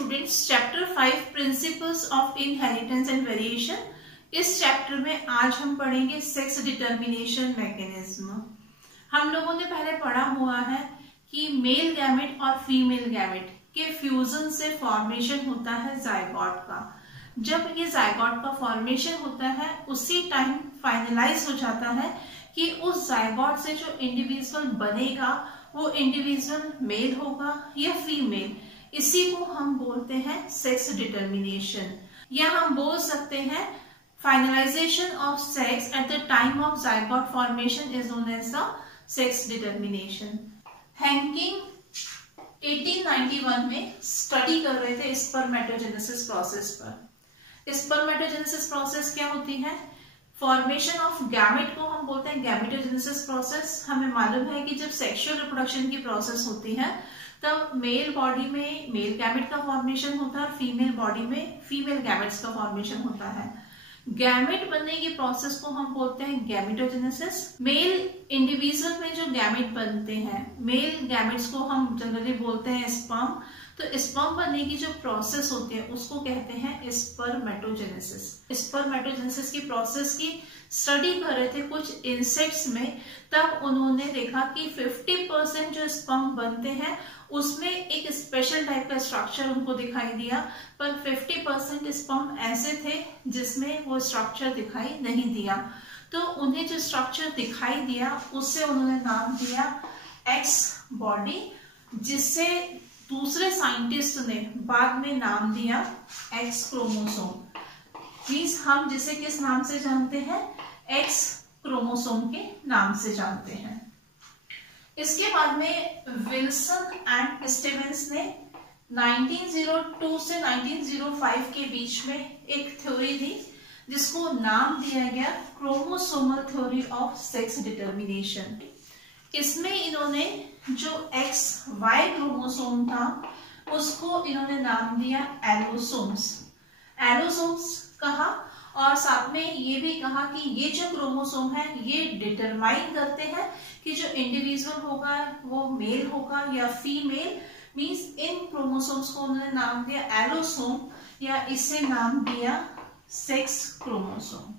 Students, chapter 5 principles of inheritance and variation. इस chapter में आज हम पढ़ेंगे सेक्स डिटर्मिनेशन मैकेनिज्म। हम लोगों ने पहले पढ़ा हुआ है कि मेल गैमेट और फीमेल गैमेट के फ्यूजन से फॉर्मेशन होता है जायगोट का। जब ये जायगोट का फॉर्मेशन होता है उसी टाइम फाइनलाइज हो जाता है कि उस जायगोट से जो इंडिविजुअल बनेगा वो इंडिविजुअल मेल होगा या फीमेल। इसी को हम बोलते हैं सेक्स डिटर्मिनेशन, या हम बोल सकते हैं finalization of sex at the time of zygote formation is known as the sex determination. Henking 1891 में स्टडी कर रहे थे स्पर्मेटोजेनेसिस प्रोसेस पर। स्पर्मेटोजेनेसिस प्रोसेस क्या होती है? फॉर्मेशन ऑफ गैमेट को हम बोलते हैं गैमेटोजेनेसिस प्रोसेस। हमें मालूम है कि जब सेक्सुअल रिप्रोडक्शन की प्रोसेस होती है तब मेल बॉडी में मेल गैमेट का फॉर्मेशन होता है और फीमेल बॉडी में फीमेल गैमेट्स का फॉर्मेशन होता है। गैमेट बनने की प्रोसेस को हम बोलते हैं गैमेटोजेनेसिस। मेल इंडिविजुअल में जो गैमेट बनते हैं, मेल गैमेट्स को हम जनरली बोलते हैं स्पर्म। तो स्पर्म बनने की जो प्रोसेस होती है उसको कहते हैं स्पर्मेटोजेनेसिस। स्पर्मेटोजेनेसिस की प्रोसेस की स्टडी कर रहे थे कुछ इंसेक्ट्स में, तब उन्होंने देखा कि 50% जो स्पर्म बनते हैं उसमें एक स्पेशल टाइप का स्ट्रक्चर उनको दिखाई दिया, पर 50% स्पर्म ऐसे थे जिसमें वो स्ट्रक्चर दिखाई नहीं दिया। तो उन्हें जो स्ट्रक्चर दिखाई दिया उससे उन्होंने नाम दिया एक्स बॉडी, जिससे दूसरे साइंटिस्ट ने बाद में नाम दिया एक्स क्रोमोसोम। मीन्स हम जिसे किस नाम से जानते हैं? एक्स क्रोमोसोम के नाम से जानते हैं। इसके बाद में विल्सन एंड स्टीवेंस ने 1902 से 1905 के बीच में एक थ्योरी दी जिसको नाम दिया गया chromosomal theory of sex determination. इसमें इन्होंने जो एक्स वाई क्रोमोसोम था उसको इन्होंने नाम दिया एलोसोम्स। एलोसोम्स कहा और साथ में ये भी कहा कि ये जो क्रोमोसोम है ये डिटरमाइन करते हैं कि जो इंडिविजुअल होगा वो मेल होगा या फीमेल। मींस इन क्रोमोसोम्स को उन्होंने नाम दिया एलोसोम, या इसे नाम दिया सेक्स क्रोमोसोम।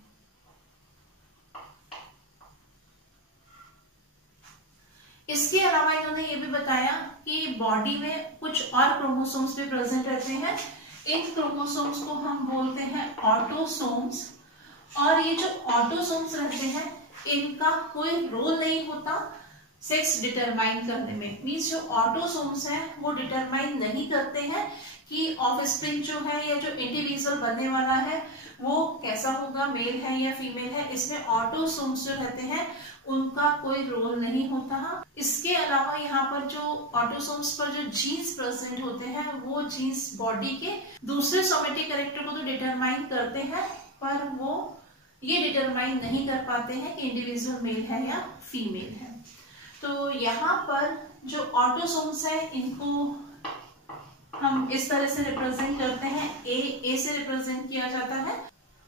इसके अलावा इन्होंने ये भी बताया कि बॉडी में कुछ और क्रोमोसोम्स भी प्रेजेंट रहते हैं। इन क्रोमोसोम्स को हम बोलते हैं ऑटोसोम्स, और ये जो ऑटोसोम्स रहते हैं इनका कोई रोल नहीं होता सेक्स डिटरमाइन करने में। मींस जो ऑटोसोम्स हैं वो डिटरमाइन नहीं करते हैं कि ऑफस्प्रिंग जो है या जो इंडिविजुअल बनने वाला है वो कैसा होगा, मेल है या फीमेल है। इसमें ऑटोसोम्स जो रहते हैं उनका कोई रोल नहीं होता। इसके अलावा यहाँ पर जो ऑटोसोम्स पर जो जीन्स प्रेजेंट होते हैं वो जीन्स बॉडी के दूसरे सोमेटिक कैरेक्टर को तो डिटरमाइन करते हैं, पर वो ये डिटरमाइन नहीं कर पाते हैं कि इंडिविजुअल मेल है या फीमेल है। तो यहाँ पर जो ऑटोसोम्स है इनको हम इस तरह से रिप्रेजेंट करते हैं, ए से रिप्रेजेंट किया जाता है।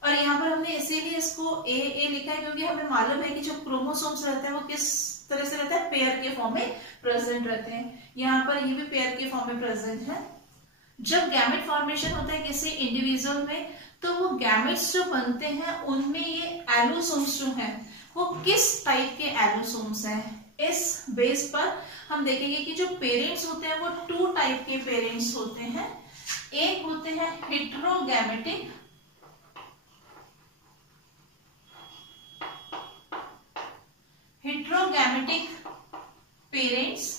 और यहाँ पर हमने इसीलिए इसको ए लिखा है क्योंकि हमें मालूम है कि जो क्रोमोसोम्स रहते हैं वो किस तरह से रहता है, पेयर के फॉर्म में प्रेजेंट रहते हैं। यहाँ पर ये भी पेयर के फॉर्म में प्रेजेंट है। जब गैमेट फॉर्मेशन होता है किसी इंडिविजुअल में तो वो गैमेट्स जो बनते हैं उनमें ये एलोसोम्स जो हैं वो किस टाइप के एलोसोम्स हैं, इस बेस पर हम देखेंगे कि जो पेरेंट्स होते हैं वो 2 टाइप के पेरेंट्स होते हैं। एक होते हैं हेटेरोगैमेटिक, हेटेरोगैमेटिक पेरेंट्स।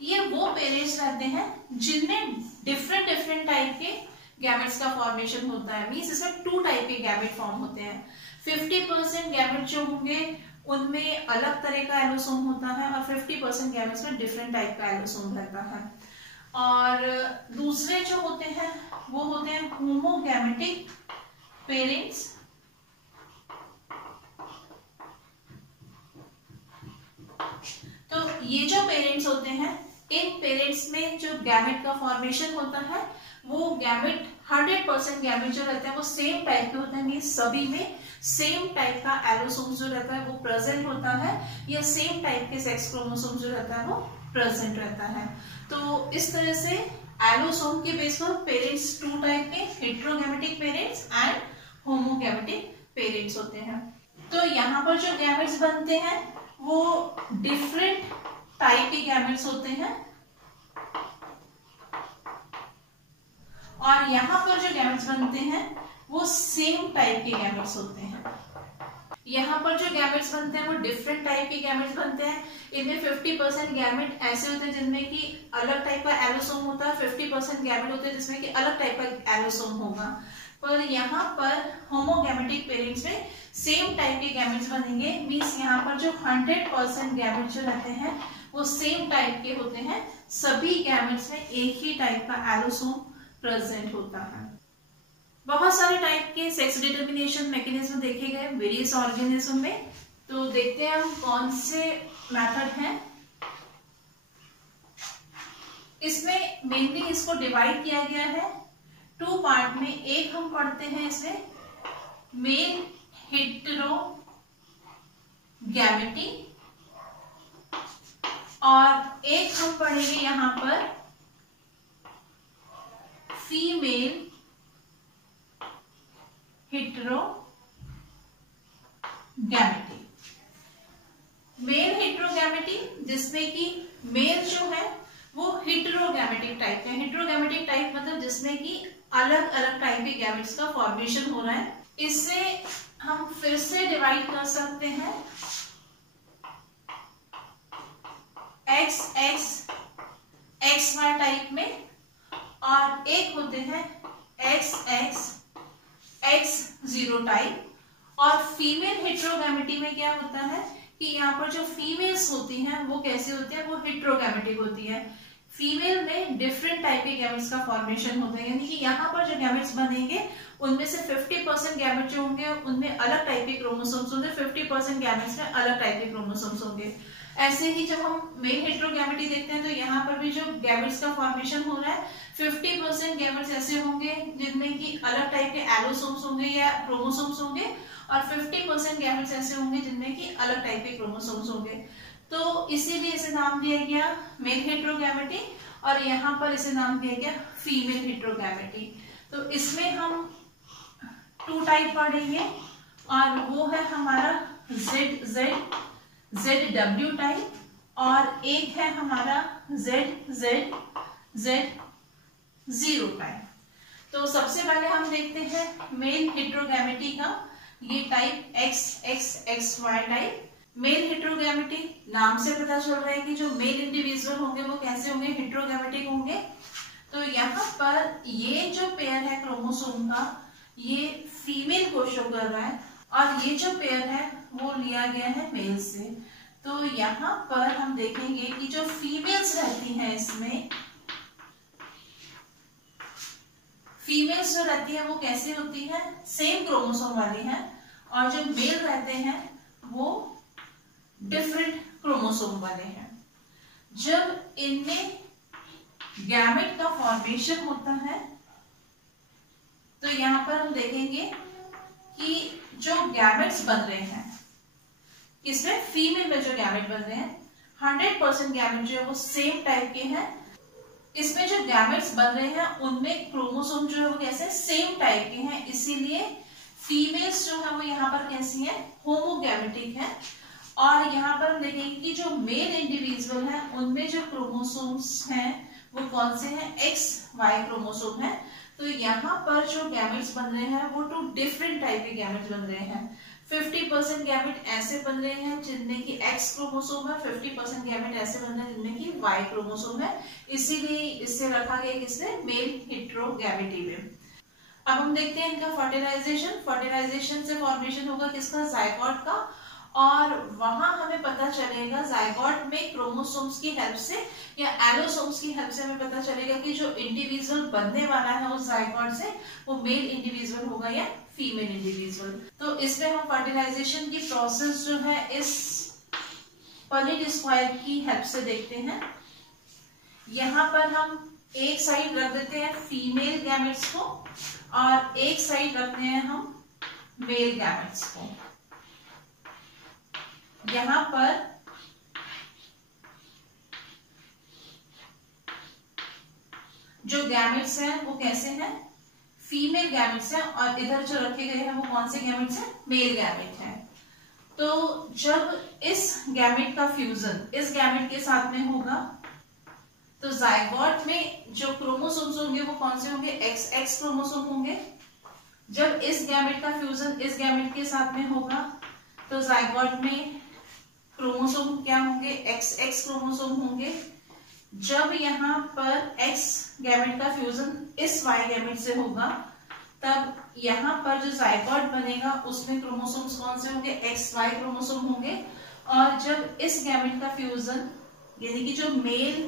ये वो पेरेंट्स रहते हैं जिनमें डिफरेंट टाइप के गैमेट्स का फॉर्मेशन होता है। मींस इसमें 2 टाइप के गैमेट फॉर्म होते हैं। 50% गैमेट जो होंगे उनमें अलग तरह का एलोसोम होता है और 50% गैमेट्स में डिफरेंट टाइप का एलोसोम रहता है। और दूसरे जो होते हैं वो होते हैं होमोगैमेटिक पेरेंट्स। तो ये जो पेरेंट्स होते हैं इन पेरेंट्स में जो गैमेट का फॉर्मेशन होता है वो गैमेट 100% गैमेट जो रहते हैं वो सेम टाइप के होते हैं। मींस सभी में सेम टाइप का एलोसोम्स जो रहता है वो प्रेजेंट होता है, या सेम टाइप के सेक्स क्रोमोसोम्स जो रहता है वो प्रेजेंट रहता है। तो इस तरह से एलोसोम के बेस पर पेरेंट्स टू टाइप के, हेट्रोगैमेटिक पेरेंट्स एंड होमोगैमेटिक पेरेंट्स होते हैं। तो यहाँ पर जो गैमेट्स बनते हैं वो डिफरेंट टाइप के गैमेट्स होते हैं, और यहाँ पर जो गैमेट्स बनते हैं वो सेम टाइप के गैमेट्स होते हैं। यहाँ पर जो गैमेट्स बनते हैं वो डिफरेंट टाइप के गैमेट्स बनते हैं। इनमें 50% गैमेट ऐसे होते हैं जिनमें कि अलग टाइप का एलोसोम होता है, 50% गैमेट होते हैं जिसमें कि अलग टाइप का एलोसोम होगा। पर यहाँ पर होमोगैमेटिक पेरेंट्स में सेम टाइप के गैमेट्स बनेंगे, मींस यहाँ पर जो 100% गैमेट जो रहते हैं वो सेम टाइप के होते हैं। सभी गैमेट्स में एक ही टाइप का एलोसोम प्रेजेंट होता है। बहुत सारे टाइप के सेक्स डिटर्मिनेशन मैकेनिज्म देखे गए वेरियस ऑर्गेनिज्म में। तो देखते हैं हम कौन से मेथड हैं। इसमें मेनली इसको डिवाइड किया गया है 2 पार्ट में। एक हम पढ़ते हैं इसमें मेल हेटेरोगैमेटी और एक हम पढ़ेंगे यहां पर फीमेल हेटेरोगैमेटी। मेल हेटेरोगैमेटी जिसमें कि मेल जो है वो हेटेरोगैमेटिक टाइप है। हेटेरोगैमेटिक टाइप मतलब जिसमें कि अलग अलग टाइप के गैमेट्स का फॉर्मेशन हो रहा है। इससे हम फिर से डिवाइड कर सकते हैं XX टाइप में, और एक होते हैं XX टाइप। और फीमेल हेटेरोगैमेटी में क्या होता है कि यहाँ पर जो फीमेल्स होती हैं वो कैसे होती है, वो हेटेरोगैमेटिक होती है। फीमेल में डिफरेंट टाइप के गैमेट्स का फॉर्मेशन होता है, यानी कि यहाँ पर जो गैमेट्स बनेंगे उनमें से 50% गैमेट जो होंगे उनमें अलग टाइप के क्रोमोसोम्स होंगे, 50% गैमेट्स में अलग टाइप के क्रोमोसोम्स होंगे। ऐसे ही जब हम मेल हेटेरोगैमेटी देखते हैं तो यहाँ पर भी जो गैमेट्स का फॉर्मेशन हो रहा है 50% गैमेट्स ऐसे होंगे जिनमें कि अलग टाइप के एलोसोम्स होंगे या क्रोमोसोम्स होंगे, और 50% गैमेट्स ऐसे होंगे जिनमें कि अलग टाइप के क्रोमोसोम्स होंगे। तो इसीलिए इसे नाम दिया गया मेल हेटेरोगैमेटी, और यहाँ पर इसे नाम दिया गया फीमेल हेटेरोगैमेटी। तो इसमें हम 2 टाइप पढ़ेंगे, और वो है हमारा ZW टाइप, और एक है हमारा ZZ Z0 टाइप। तो सबसे पहले हम देखते हैं मेल हेटेरोगैमेटी का ये type XXXY type. Mail heterogamety नाम से पता चल रहा है कि जो मेल इंडिविजुअल होंगे वो कैसे होंगे, हेटेरोगैमेटिक होंगे। तो यहाँ पर ये जो पेयर है क्रोमोसोम का ये फीमेल को शो कर रहा है, और ये जो पेयर है वो लिया गया है मेल से। तो यहाँ पर हम देखेंगे कि जो फीमेल्स रहती हैं इसमें, फीमेल्स जो रहती है वो कैसे होती है, सेम क्रोमोसोम वाली है, और जो मेल रहते हैं वो डिफरेंट क्रोमोसोम वाले हैं। जब इनमें गैमेट का फॉर्मेशन होता है तो यहाँ पर हम देखेंगे कि जो गैमेट्स बन रहे हैं इसमें फीमेल में जो गैमेट बन रहे हैं 100% गैमेट जो है वो सेम टाइप के हैं। इसमें जो गैमेट्स बन रहे हैं उनमें क्रोमोसोम जो है वो कैसे सेम टाइप के हैं, इसीलिए फीमेल्स जो है वो यहाँ पर कैसी है, होमोगैमेटिक है। और यहाँ पर हम देखेंगे कि जो मेल इंडिविजुअल है उनमें जो क्रोमोसोम्स हैं वो कौन से हैं, XY क्रोमोसोम है। तो यहाँ पर जो गैमेट्स बन रहे हैं वो 2 डिफरेंट टाइप के गैमेट बन रहे हैं। 50% गैमेट ऐसे बन रहे हैं जिनमें कि X क्रोमोसोम है, 50% गैमेट ऐसे बन रहे हैं जिनमें कि Y क्रोमोसोम है, इसीलिए इसे रखा गया किसमें, मेल हेटेरोगैमेटी में। अब हम देखते हैं इनका फर्टिलाइजेशन। फर्टिलाइजेशन से फॉर्मेशन होगा किसका, जायगोट का, और वहां हमें पता चलेगा जायगोट में क्रोमोसोम्स की हेल्प से या एलोसोम्स की हेल्प से हमें पता चलेगा कि जो इंडिविजुअल बनने वाला है उस जायगोट से वो मेल इंडिविजुअल होगा या फीमेल इंडिविजुअल। तो इसमें हम फर्टिलाइजेशन की प्रोसेस जो है इस पनिट स्क्वायर की हेल्प से देखते हैं। यहाँ पर हम एक साइड रख देते हैं फीमेल गैमेट्स को और एक साइड रखते हैं हम मेल गैमेट्स को। यहाँ पर जो गैमेट्स हैं वो कैसे हैं, फीमेल गैमेट्स हैं, और इधर जो रखे गए हैं वो कौन से गैमेट्स हैं, मेल गैमेट हैं। तो जब इस गैमेट का फ्यूजन इस गैमेट के साथ में होगा तो जायगोट में जो क्रोमोसोम्स होंगे वो कौन से होंगे, XX क्रोमोसोम होंगे। जब इस गैमेट का फ्यूजन इस गैमेट के साथ में होगा तो जायगोट में क्रोमोसोम क्या होंगे, XX क्रोमोसोम होंगे। जब यहाँ पर X गैमेट का फ्यूजन इस Y गैमेट से होगा तब यहाँ पर जो जायगोट बनेगा उसमें क्रोमोसोम्स कौन से होंगे, XY क्रोमोसोम होंगे। और जब इस गैमेट का फ्यूजन यानी कि जो मेल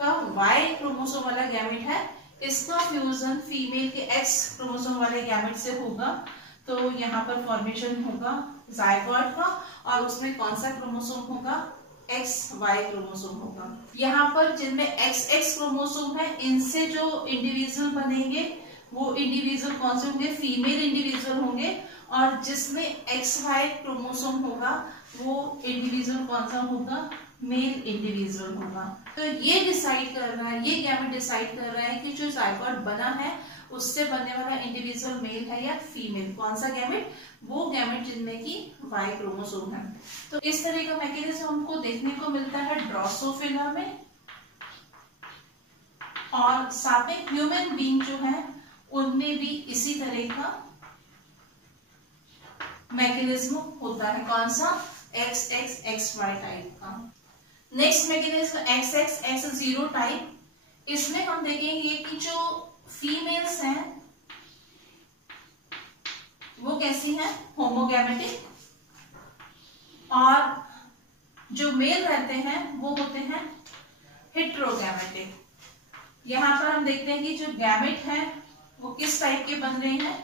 का Y क्रोमोसोम वाला गैमेट है इसका फ्यूजन फीमेल के X क्रोमोसोम वाले गैमेट से होगा तो यहाँ पर फॉर्मेशन होगा जायगोट का, और उसमें कौन सा क्रोमोसोम होगा, XY क्रोमोसोम होगा। यहाँ पर जिनमें XX क्रोमोसोम है इनसे जो इंडिविजुअल बनेंगे वो इंडिविजुअल कौन से होंगे, फीमेल इंडिविजुअल होंगे, और जिसमें XY क्रोमोसोम होगा वो इंडिविजुअल कौन सा होगा, मेल इंडिविजुअल होगा। तो ये डिसाइड कर रहा है, ये गैमेट डिसाइड कर रहा है कि जो जायगोट बना है उससे बनने वाला इंडिविजुअल मेल है या फीमेल, कौन सा गैमेट, वो गैमेट जिनमें की Y क्रोमोसोम है। तो इस तरह का मैकेनिज्म हमको देखने को मिलता है ड्रोसोफिला में, और साथ में ह्यूमन बीइंग जो है उनमें भी इसी तरह का मैकेनिज्म होता है। कौन सा, XXXY टाइप का। नेक्स्ट मैकेनिज्म XXX0 टाइप, इसमें हम देखेंगे कि जो फीमेल्स हैं वो कैसी हैं, होमोगैमेटिक, और जो मेल रहते हैं वो होते हैं हेट्रोगैमेटिक। यहाँ पर हम देखते हैं कि जो गैमेट है वो किस टाइप के बन रहे हैं,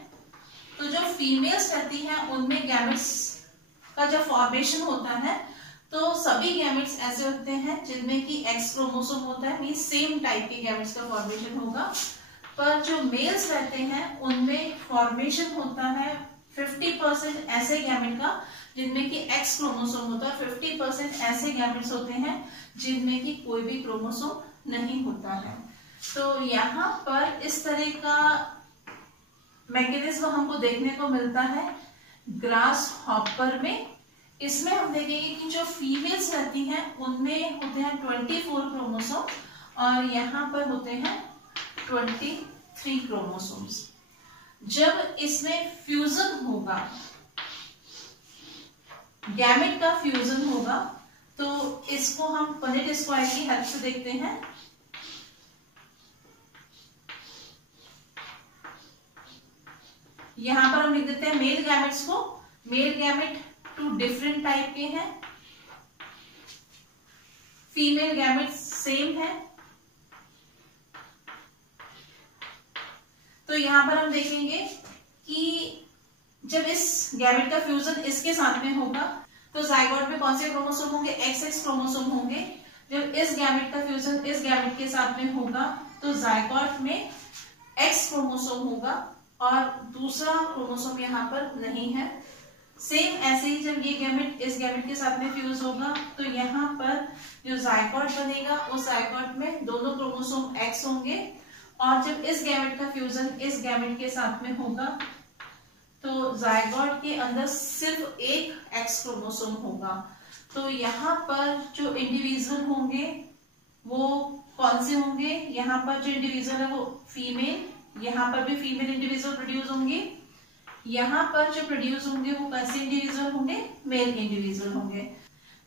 तो जो फीमेल्स रहती हैं उनमें गैमेट्स का जब फॉर्मेशन होता है तो सभी गैमेट्स ऐसे होते हैं जिनमें कि X क्रोमोसोम होता है, मींस सेम टाइप के गैमेट्स का फॉर्मेशन होगा। पर जो मेल्स रहते हैं उनमें फॉर्मेशन होता है 50% ऐसे गैमेट का जिनमें कि X क्रोमोसोम होता है, 50% ऐसे गैमेट्स होते हैं जिनमें कि कोई भी क्रोमोसोम नहीं होता है। तो यहाँ पर इस तरह का मैकेनिज्म हमको देखने को मिलता है ग्रास हॉपर में। इसमें हम देखेंगे कि जो फीमेल्स रहती हैं उनमें होते हैं 24 क्रोमोसोम, और यहाँ पर होते हैं 23 क्रोमोसोम्स। जब इसमें फ्यूजन होगा, गैमेट का फ्यूजन होगा, तो इसको हम पनेट स्क्वायर की हेल्प से देखते हैं। यहां पर हम लिख देते हैं मेल गैमेट्स को, मेल गैमेट 2 डिफरेंट टाइप के हैं, फीमेल गैमेट्स सेम है। तो यहां पर हम देखेंगे कि जब इस गैमेट का फ्यूजन इसके साथ में होगा तो जायगोट में कौन से क्रोमोसोम होंगे, XX क्रोमोसोम होंगे। जब इस गैमेट का फ्यूजन इस गैमेट के साथ में होगा तो जायगोट में X क्रोमोसोम होगा और दूसरा क्रोमोसोम यहाँ पर नहीं है। सेम ऐसे ही जब ये गैमेट इस गैमेट के साथ में फ्यूज होगा तो यहाँ पर जो जायगोट बनेगा उस जायगोट में दोनों क्रोमोसोम X होंगे, और जब इस गैमेट का फ्यूजन इस गैमेट के साथ में होगा तो जायगोट के अंदर सिर्फ एक X क्रोमोसोम होगा। तो यहाँ पर जो इंडिविजुअल होंगे वो कौन से होंगे, यहाँ पर जो इंडिविजुअल है वो फीमेल, यहाँ पर भी फीमेल इंडिविजुअल प्रोड्यूस होंगे, यहाँ पर जो प्रोड्यूस होंगे वो कैसे इंडिविजुअल होंगे, मेल इंडिविजुअल होंगे।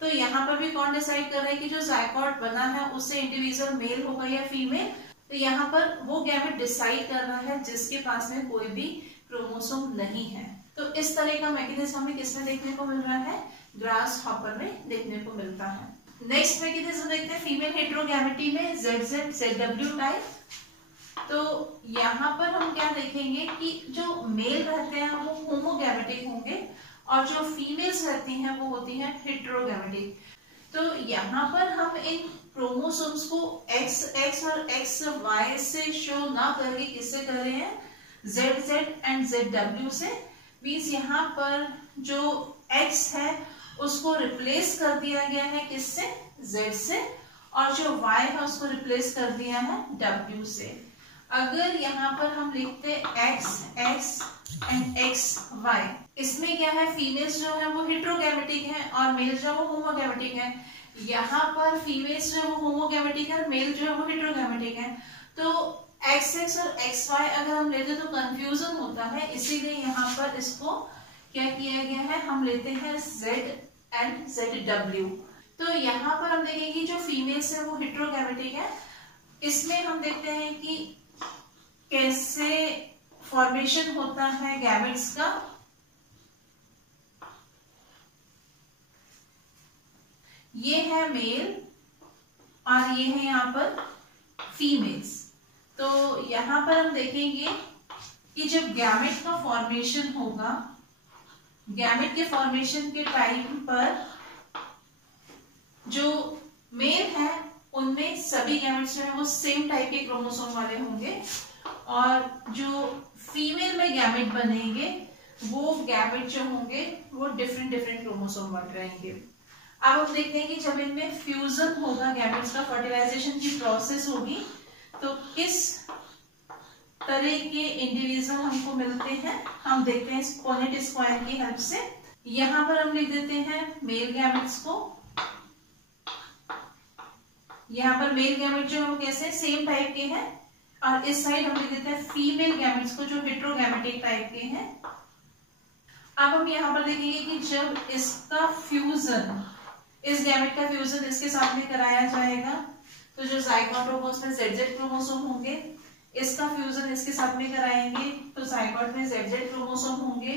तो यहाँ पर भी कौन डिसाइड कर रहा है कि जो जायगोट बना है उससे इंडिविजुअल मेल होगा या फीमेल, तो यहाँ पर वो गैमेट डिसाइड कर रहा है जिसके पास में कोई भी क्रोमोसोम नहीं है। तो इस तरह का मैकेनिज्म हमें किसमें देखने को मिल रहा है, ग्रास हॉपर में देखने को मिलता है। नेक्स्ट मैकेनिज्म देखते हैं फीमेल हेट्रोगैमेटी में ZZ ZW टाइप। तो यहाँ पर हम क्या देखेंगे कि जो मेल रहते हैं वो होमोगैमेटिक होंगे और जो फीमेल्स रहती हैं वो होती हैं हेट्रोगैमेटिक। तो यहाँ पर हम इन क्रोमोसोम्स को XX और XY से शो ना करके किससे कर रहे हैं, ZZ एंड ZW से। मीन्स यहाँ पर जो X है उसको रिप्लेस कर दिया गया है किससे, Z से, और जो Y है उसको रिप्लेस कर दिया है W से। अगर यहाँ पर हम लिखते X X and X Y, इसमें क्या है, फीमेल्स जो है वो हेट्रोगैमेटिक है और मेल जो है वो होमोगैमेटिक है। यहाँ पर फीमेल्स जो है वो होमोगैमेटिक है और मेल जो है वो हेट्रोगैमेटिक है। तो एक्स एक्स और एक्स वाई अगर हम लेते तो कंफ्यूजन होता है, इसीलिए यहाँ पर इसको क्या किया गया है, हम लेते हैं जेड एंड जेड डब्ल्यू। तो यहाँ पर हम देखेंगे जो फीमेल्स है वो हेट्रोगैमेटिक है। इसमें हम देखते हैं कि कैसे फॉर्मेशन होता है गैमेट्स का। ये है मेल और ये है यहाँ पर फीमेल्स। तो यहाँ पर हम देखेंगे कि जब गैमेट का फॉर्मेशन होगा, गैमेट के फॉर्मेशन के टाइम पर जो मेल है उनमें सभी गैमेट्स जो है वो सेम टाइप के क्रोमोसोम वाले होंगे और जो फीमेल में गैमेट बनेंगे वो गैमेट जो होंगे वो डिफरेंट डिफरेंट क्रोमोसोम बन रहेंगे। अब हम देखते हैं कि जब इनमें फ्यूजन होगा, गैमेट्स का फर्टिलाइजेशन की प्रोसेस होगी, तो किस तरह के इंडिविजुअल हमको मिलते हैं। हम देखते हैं पॉनेट स्क्वायर की हेल्प से। यहाँ पर हम लिख देते हैं मेल गैमेट्स को। यहाँ पर मेल गैमेट जो है वो कैसे सेम टाइप के हैं और इस साइड हम लिख देते हैं फीमेल गैमेट्स को जो हेट्रोगैमेटिक टाइप के हैं। अब हम यहाँ पर देखेंगे कि जब इसका फ्यूजन, इस गैमेट का फ्यूजन इसके साथ में कराया जाएगा तो जो जाइगोट होगा उसमें जेड क्रोमोसोम होंगे। इसका फ्यूजन इसके साथ में कराएंगे तो जाइगोट में जेड क्रोमोसोम होंगे।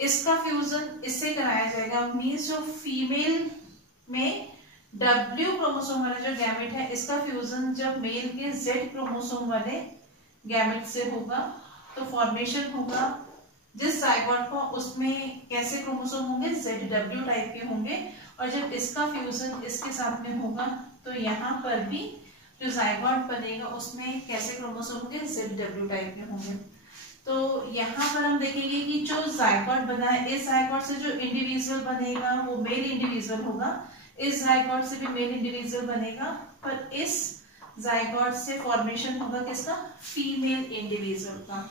इसका फ्यूजन इससे कराया जाएगा, मींस जो फीमेल में W क्रोमोसोम वाला जो गैमेट है इसका फ्यूजन जब मेल के Z क्रोमोसोम वाले गैमेट से होगा तो फॉर्मेशन होगा जिस जाइगोट को, उसमें कैसे क्रोमोसोम होंगे, ZW टाइप के होंगे। और जब इसका फ्यूजन इसके साथ में होगा तो यहाँ पर भी जो जाइगोट बनेगा उसमें कैसे क्रोमोसोम होंगे, ZW टाइप के होंगे। तो यहाँ पर हम देखेंगे कि जो जाइगोट बना है, इस जाइगोट से जो इंडिविजुअल बनेगा वो मेल इंडिविजुअल होगा, इस जाइगोट से भी मेल इंडिविजुअल बनेगा, पर इस जाइगोट से फॉर्मेशन होगा किसका, फीमेल इंडिविजुअल का।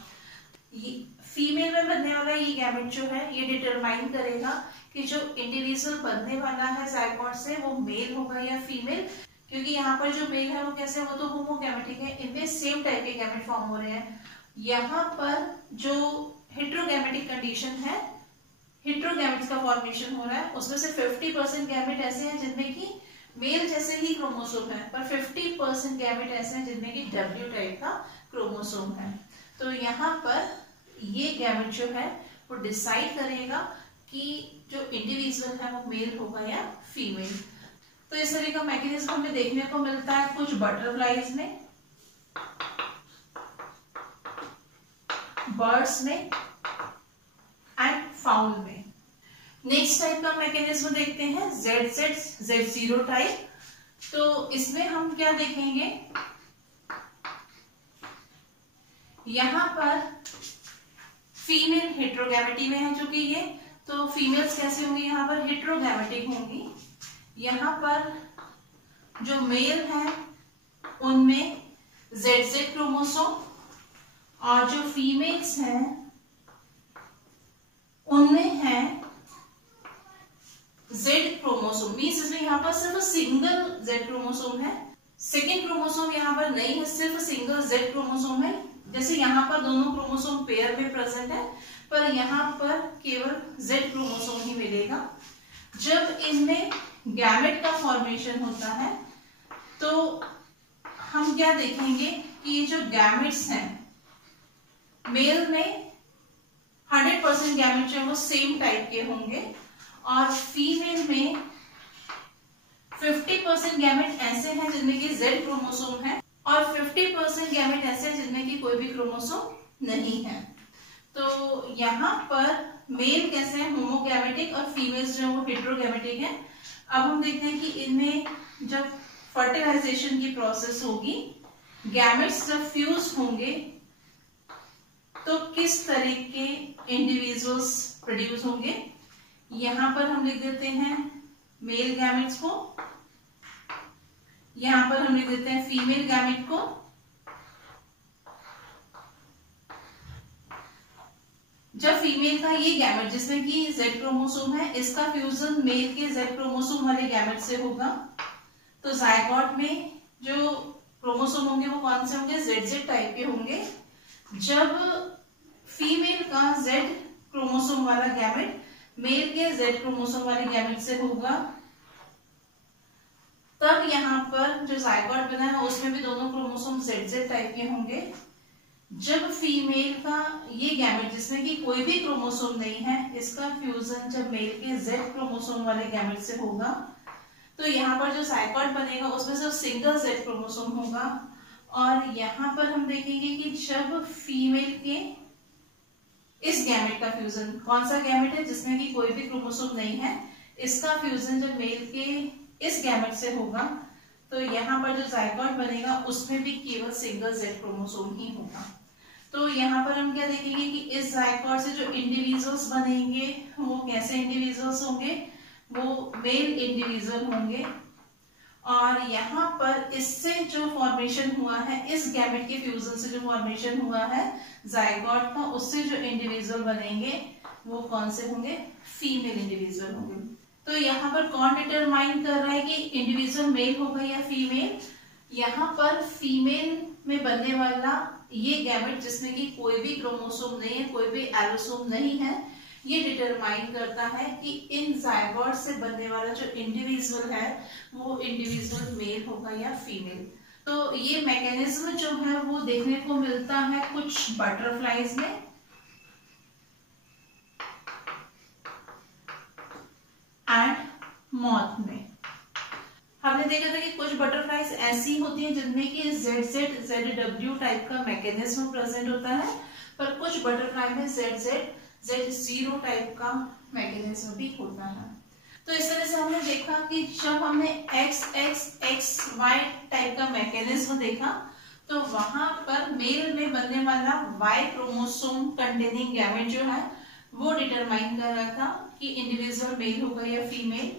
ये फीमेल में बनने वाला ये गैमेट जो है ये डिटरमाइन करेगा कि जो इंडिविजुअल बनने वाला है जाइगोट से वो मेल होगा या फीमेल, क्योंकि यहाँ पर जो मेल है वो कैसे, वो तो होमोगैमेटिक है, इनमें सेम टाइप के गैमेट फॉर्म हो रहे हैं। यहाँ पर जो हेट्रोगैमेटिक कंडीशन है, हेट्रोगैमेट्स का फॉर्मेशन हो रहा है, उसमें से 50% गैमेट ऐसे हैं जिनमें कि मेल जैसे ही क्रोमोसोम है, पर 50% गैमेट ऐसे हैं जिनमें कि W टाइप का क्रोमोसोम है। तो यहाँ पर ये गैमेट जो है वो डिसाइड करेगा कि जो इंडिविजुअल है वो मेल होगा या फीमेल। तो इस तरह का मैकेनिज्म हमें देखने को मिलता है कुछ बटरफ्लाइज में, बर्ड्स में एंड फाउल में। नेक्स्ट टाइप का मैकेनिज्म देखते हैं Z0 टाइप। तो इसमें हम क्या देखेंगे, यहाँ पर फीमेल हेट्रोगैमेटी में है चूंकि ये, तो फीमेल्स कैसे होंगी, यहाँ पर हेट्रोगैमेटिक होंगी। यहाँ पर जो मेल है उनमें ZZ क्रोमोसोम और जो फीमेल्स हैं उनमें है Z क्रोमोसोम। मींस इसमें यहाँ पर सिर्फ सिंगल Z क्रोमोसोम है, सेकेंड क्रोमोसोम यहाँ पर नहीं है, सिर्फ सिंगल Z क्रोमोसोम है। जैसे यहाँ पर दोनों क्रोमोसोम पेयर में प्रेजेंट है, पर यहाँ पर केवल Z क्रोमोसोम ही मिलेगा। जब इनमें गैमेट का फॉर्मेशन होता है तो हम क्या देखेंगे कि ये जो गैमेट्स हैं, मेल में 100% गैमेट जो है वो सेम टाइप के होंगे और फीमेल में 50% गैमेट ऐसे हैं जिनमें कि Z क्रोमोसोम है और 50% गैमेट ऐसे हैं जिनमें कि कोई भी क्रोमोसोम नहीं है। तो यहाँ पर मेल कैसे हैं, होमोगैमेटिक, और फीमेल्स जो है वो हेट्रोगैमेटिक है। अब हम देखते हैं कि इनमें जब फर्टिलाइजेशन की प्रोसेस होगी, गैमेट्स जब फ्यूज होंगे तो किस तरह के इंडिविजुअल्स प्रोड्यूस होंगे। यहाँ पर हम लिख देते हैं मेल गैमेट्स को, यहाँ पर हम लिख देते हैं फीमेल गैमेट को, जब फीमेल का ये गैमेट जिसमें कि जेड क्रोमोसोम है, इसका फ्यूजन मेल के जेड क्रोमोसोम वाले गैमेट से होगा, तो जायगोट में जो क्रोमोसोम होंगे वो कौन से होंगे, जेड जेड टाइप के होंगे। जब फीमेल का जेड क्रोमोसोम वाला गैमेट मेल के जेड क्रोमोसोम वाले गैमेट से होगा, तब यहाँ पर जो जायगोट बना है उसमें भी दोनों क्रोमोसोम जेड जेड टाइप के होंगे। जब फीमेल का ये गैमेट जिसमें कि कोई भी क्रोमोसोम नहीं है, इसका फ्यूजन जब मेल के जेड क्रोमोसोम वाले गैमेट से होगा, तो यहाँ पर जो जायगोट बनेगा उसमें सिर्फ सिंगल जेड क्रोमोसोम होगा। और यहाँ पर हम देखेंगे कि जब फीमेल के इस गैमेट का फ्यूजन, कौन सा गैमेट है जिसमें कि कोई भी क्रोमोसोम नहीं है, इसका फ्यूजन जब मेल के इस गैमेट से होगा, तो यहाँ पर जो जायगोट बनेगा उसमें भी केवल सिंगल जेड क्रोमोसोम ही होगा। तो यहाँ पर हम क्या देखेंगे कि इस जायगोट से जो इंडिविजुअल्स बनेंगे वो कैसे इंडिविजुअल्स होंगे, वो मेल इंडिविजुअल होंगे। और यहाँ पर इससे जो फॉर्मेशन हुआ है, इस गैमेट के फ्यूजन से जो फॉर्मेशन हुआ है जायगोट का, उससे जो इंडिविजुअल बनेंगे वो कौन से होंगे, फीमेल इंडिविजुअल होंगे। तो यहाँ पर कौन डिटरमाइन कर रहा है कि इंडिविजुअल मेल होगा या फीमेल, यहाँ पर फीमेल में बनने वाला ये गैमेट जिसमें कि कोई भी क्रोमोसोम नहीं है, कोई भी एलोसोम नहीं है, ये डिटरमाइन करता है कि इन जायगोट से बनने वाला जो इंडिविजुअल है वो इंडिविजुअल मेल होगा या फीमेल। तो ये मैकेनिज्म जो है वो देखने को मिलता है कुछ बटरफ्लाइज में, एंड मॉथ में। हमने देखा था कि कुछ बटरफ्लाइज ऐसी होती हैं जिनमें कि ZZ टाइप का मैकेनिज्म प्रेजेंट होता है, पर कुछ बटरफ्लाई में Z0 टाइप का मैकेनिज्म भी होता है। तो इस तरह से हमने देखा कि जब हमने XXXY टाइप का मैकेनिज्म देखा, तो वहां पर मेल में बनने वाला Y क्रोमोसोम कंटेनिंग गैमेट जो है वो डिटरमाइन कर रहा था कि इंडिविजुअल मेल होगा या फीमेल।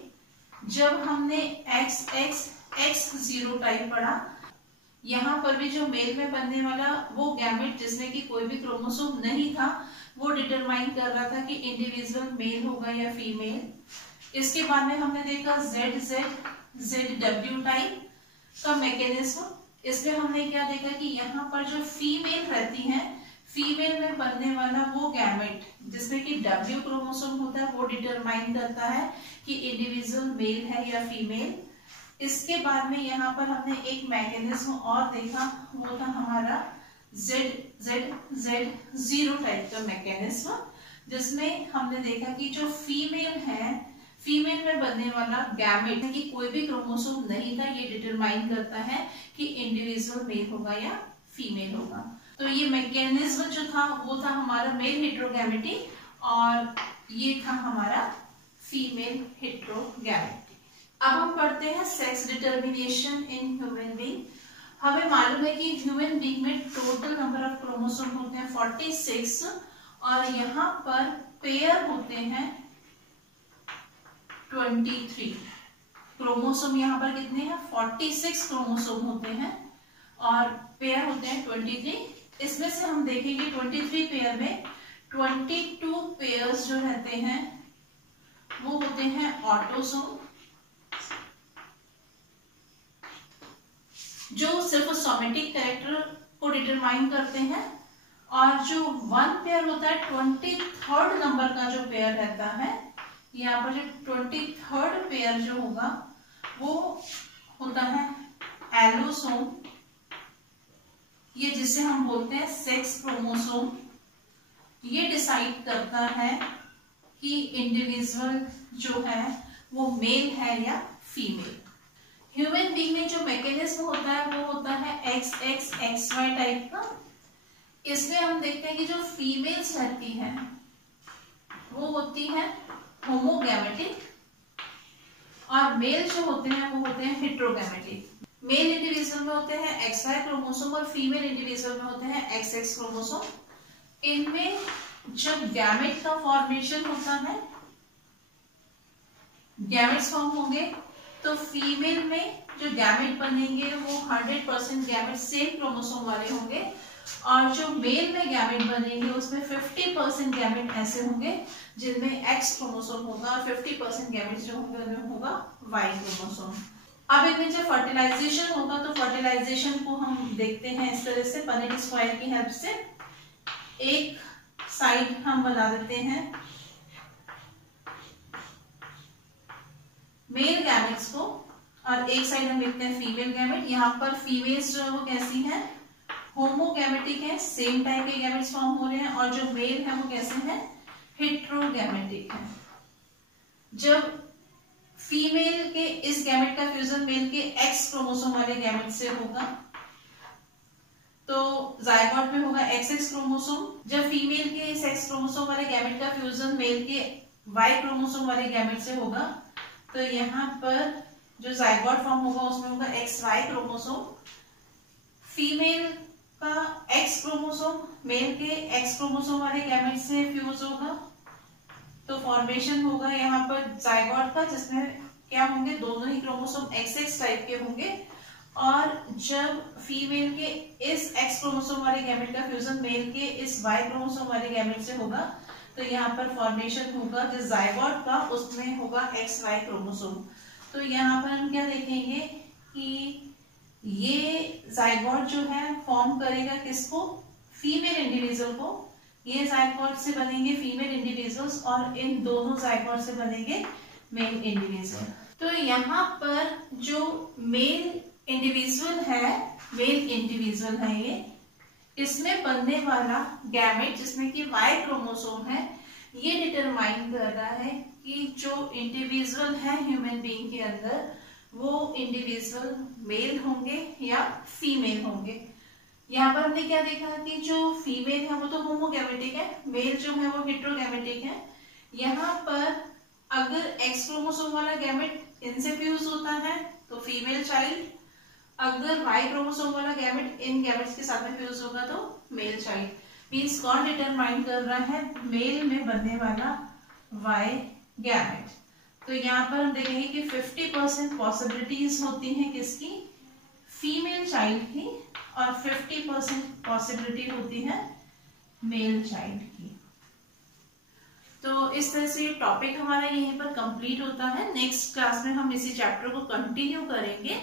जब हमने XX0 टाइप पढ़ा, यहाँ पर भी जो मेल में बनने वाला वो गैमेट जिसमें कि कोई भी क्रोमोसोम नहीं था, वो डिटरमाइन कर रहा था कि इंडिविजुअल मेल होगा या फीमेल। इसके बाद में हमने देखा ZW टाइप का मैकेनिज्म। इसमें हमने क्या देखा कि यहाँ पर जो फीमेल रहती है, फीमेल में बनने वाला वो गैमेट जिसमें कि W क्रोमोसोम होता है, वो डिटरमाइन करता है कि इंडिविजुअल मेल है या फीमेल। इसके बाद में यहाँ पर हमने एक मैकेनिज्म और देखा, वो था हमारा ZZ0 टाइप का मैकेनिज्म, जिसमें हमने देखा कि जो फीमेल है, फीमेल में बनने वाला गैमेट कि कोई भी क्रोमोसोम नहीं था, ये डिटरमाइन करता है कि इंडिविजुअल मेल होगा या फीमेल होगा। तो ये मैकेनिज्म जो था वो था हमारा मेल हेट्रोगैमेटी, और ये था हमारा फीमेल हेट्रोगैमेटी। अब हम पढ़ते हैं sex determination in human being. हमें मालूम है कि ह्यूमन बीइंग में टोटल नंबर ऑफ क्रोमोसोम होते हैं 46, और यहाँ पर पेयर होते हैं 23। क्रोमोसोम यहाँ पर कितने हैं, 46 क्रोमोसोम होते हैं और पेयर होते हैं 23। इसमें से हम देखेंगे 23 पेयर में 22 पेयर्स जो रहते हैं वो होते हैं ऑटोसोम, जो सिर्फ सोमेटिक कैरेक्टर को डिटरमाइन करते हैं, और जो 1 पेयर होता है 23rd नंबर का जो पेयर रहता है, यहाँ पर जो 23rd पेयर जो होगा वो होता है एलोसोम, ये जिसे हम बोलते हैं सेक्स क्रोमोसोम। ये डिसाइड करता है कि इंडिविजुअल जो है वो मेल है या फीमेल। ह्यूमन बीइंग में जो मैकेनिज्म होता है वो होता है XXXY टाइप का। इसमें हम देखते हैं कि जो फीमेल्स रहती हैं वो होती हैं होमोगैमेटिक, और मेल जो होते हैं वो होते हैं हेट्रोगैमेटिक। मेल इंडिविजुअल में होते हैं XY क्रोमोसोम और फीमेल इंडिविजुअल में होते हैं XX क्रोमोसोम। इनमें जब गैमेट का फॉर्मेशन होता है, गैमेट्स फॉर्म होंगे, तो फीमेल में जो गैमेट बनेंगे वो 100% गैमेट सेम क्रोमोसोम वाले होंगे, और जो मेल में गैमेट बनेंगे उसमें 50% गैमेट ऐसे होंगे जिनमें एक्स क्रोमोसोम होगा और 50% गैमेट जो होंगे उनमें होगा वाई क्रोमोसोम। अब इनमें जब फर्टिलाइजेशन होगा तो फर्टिलाइजेशन को हम देखते हैं इस तरह से पनेट स्क्वायर की हेल्प से। एक साइड हम बना देते हैं मेल गैमेट्स को और एक साइड हम लिखते हैं फीमेल गैमेट। यहाँ पर फीमेल्स जो है वो कैसी हैं, होमोगैमेटिक है, सेम टाइप के गैमेट्स फॉर्म हो रहे हैं, और जो मेल है वो कैसे हैं, हेट्रोगैमेटिक है। जब फीमेल के इस गैमेट का फ्यूजन मेल के एक्स क्रोमोसोम वाले गैमेट से होगा तो जायगोट में होगा XX क्रोमोसोम। जब फीमेल के इस एक्स क्रोमोसोम वाले गैमेट का फ्यूजन मेल के वाई क्रोमोसोम वाले गैमेट से होगा तो यहाँ पर जो जायगोट फॉर्म होगा उसमें होगा XY क्रोमोसोम। फीमेल का एक्स क्रोमोसोम मेल के एक्स क्रोमोसोम वाले गैमेट से फ्यूज होगा तो फॉर्मेशन होगा यहाँ पर जायगोट का, जिसमें क्या होंगे, दोनों ही क्रोमोसोम XX टाइप के होंगे। और जब फीमेल के इस एक्स क्रोमोसोम वाले गैमेट का फ्यूजन मेल के इस वाई क्रोमोसोम वाले गैमेट से होगा तो यहाँ पर फॉर्मेशन होगा जो जायगोट का, उसमें होगा XY क्रोमोसोम। तो यहाँ पर हम क्या देखेंगे कि ये जायगोट जो है फॉर्म करेगा किसको, फीमेल इंडिविजुअल को। ये जायगोट से बनेंगे फीमेल इंडिविजुअल्स और इन दोनों जायगोट से बनेंगे मेल इंडिविजुअल। तो यहाँ पर जो मेल इंडिविजुअल है ये, इसमें बनने वाला गैमेट जिसमें कि वाई क्रोमोसोम है, ये डिटरमाइन कर रहा है कि जो इंडिविजुअल है ह्यूमन बीइंग के अंदर वो इंडिविजुअल मेल होंगे या फीमेल होंगे। यहाँ पर हमने क्या देखा कि जो फीमेल है वो तो होमोगैमेटिक है, मेल जो है वो हेट्रोगैमेटिक है। यहाँ पर अगर एक्स क्रोमोसोम वाला गैमेट इनसे फ्यूज होता है तो फीमेल चाइल्ड, अगर वाई क्रोमोसोम वाला गैमेट इन गैमेट्स के साथ में फ्यूज होगा तो मेल चाइल्ड। मीन्स कौन डिटरमाइन कर रहा है, मेल में बनने वाला वाई गैमेट। तो यहाँ पर हम देखेंगे कि 50% पॉसिबिलिटीज होती हैं किसकी, फीमेल चाइल्ड की, और 50% पॉसिबिलिटी होती है मेल चाइल्ड की। तो इस तरह से टॉपिक हमारा यहीं पर कंप्लीट होता है। नेक्स्ट क्लास में हम इसी चैप्टर को कंटिन्यू करेंगे।